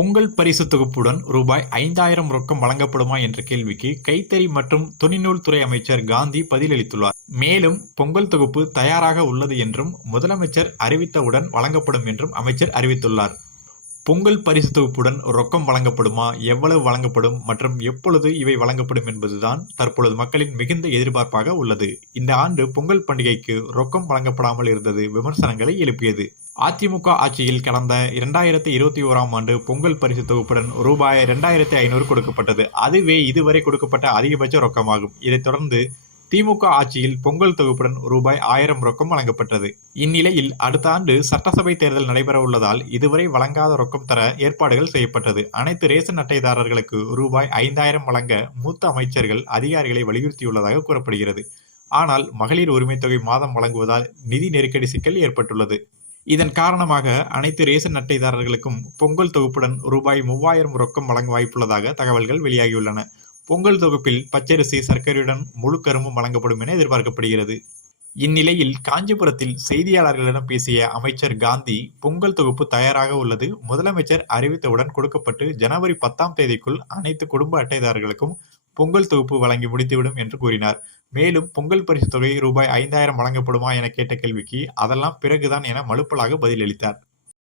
பொங்கல் பரிசு தொகுப்புடன் ரூபாய் 5,000 ரொக்கம் வழங்கப்படுமா என்ற கேள்விக்கு கைத்தறி மற்றும் துணிநூல் துறை அமைச்சர் காந்தி பதிலளித்துள்ளார். மேலும் பொங்கல் தொகுப்பு தயாராக உள்ளது என்றும் முதலமைச்சர் அறிவித்தவுடன் வழங்கப்படும் என்றும் அமைச்சர் அறிவித்துள்ளார். பொங்கல் பரிசு தொகுப்புடன் ரொக்கம் வழங்கப்படுமா, எவ்வளவு வழங்கப்படும் மற்றும் எப்பொழுது இவை வழங்கப்படும் என்பதுதான் தற்பொழுது மக்களின் மிகுந்த எதிர்பார்ப்பாக உள்ளது. இந்த ஆண்டு பொங்கல் பண்டிகைக்கு ரொக்கம் வழங்கப்படாமல் இருந்தது விமர்சனங்களை எழுப்பியது. அதிமுக ஆட்சியில் கடந்த 2021ஆம் ஆண்டு பொங்கல் பரிசு தொகுப்புடன் ரூபாய் 2,500 கொடுக்கப்பட்டது. அதுவே இதுவரை கொடுக்கப்பட்ட அதிகபட்ச ரொக்கமாகும். இதைத் தொடர்ந்து திமுக ஆட்சியில் பொங்கல் தொகுப்புடன் ரூபாய் 1,000 ரொக்கம் வழங்கப்பட்டது. இந்நிலையில் அடுத்த ஆண்டு சட்டசபை தேர்தல் நடைபெற உள்ளதால் இதுவரை வழங்காத ரொக்கம் தர ஏற்பாடுகள் செய்யப்பட்டது. அனைத்து ரேஷன் அட்டைதாரர்களுக்கு ரூபாய் 5,000 வழங்க மூத்த அமைச்சர்கள் அதிகாரிகளை வலியுறுத்தியுள்ளதாக கூறப்படுகிறது. ஆனால் மகளிர் உரிமை தொகை மாதம் வழங்குவதால் நிதி நெருக்கடி சிக்கல் ஏற்பட்டுள்ளது. இதன் காரணமாக அனைத்து ரேஷன் அட்டைதாரர்களுக்கும் பொங்கல் தொகுப்புடன் ரூபாய் 3,000 ரொக்கம் வழங்க வாய்ப்புள்ளதாக தகவல்கள் வெளியாகியுள்ளன. பொங்கல் தொகுப்பில் பச்சரிசி, சர்க்கரையுடன் முழு கரும்பும் வழங்கப்படும் என எதிர்பார்க்கப்படுகிறது. இந்நிலையில் காஞ்சிபுரத்தில் செய்தியாளர்களிடம் பேசிய அமைச்சர் காந்தி, பொங்கல் தொகுப்பு தயாராக உள்ளது. முதலமைச்சர் அறிவித்தவுடன் கொடுக்கப்பட்டு ஜனவரி 10ஆம் தேதிக்குள் அனைத்து குடும்ப அட்டைதாரர்களுக்கும் பொங்கல் தொகுப்பு வழங்கி முடித்துவிடும் என்று கூறினார். மேலும் பொங்கல் பரிசு தொகை ரூபாய் 5,000 வழங்கப்படுமா என கேட்ட கேள்விக்கு அதெல்லாம் பிறகுதான் என மழுப்பலாக பதிலளித்தார்.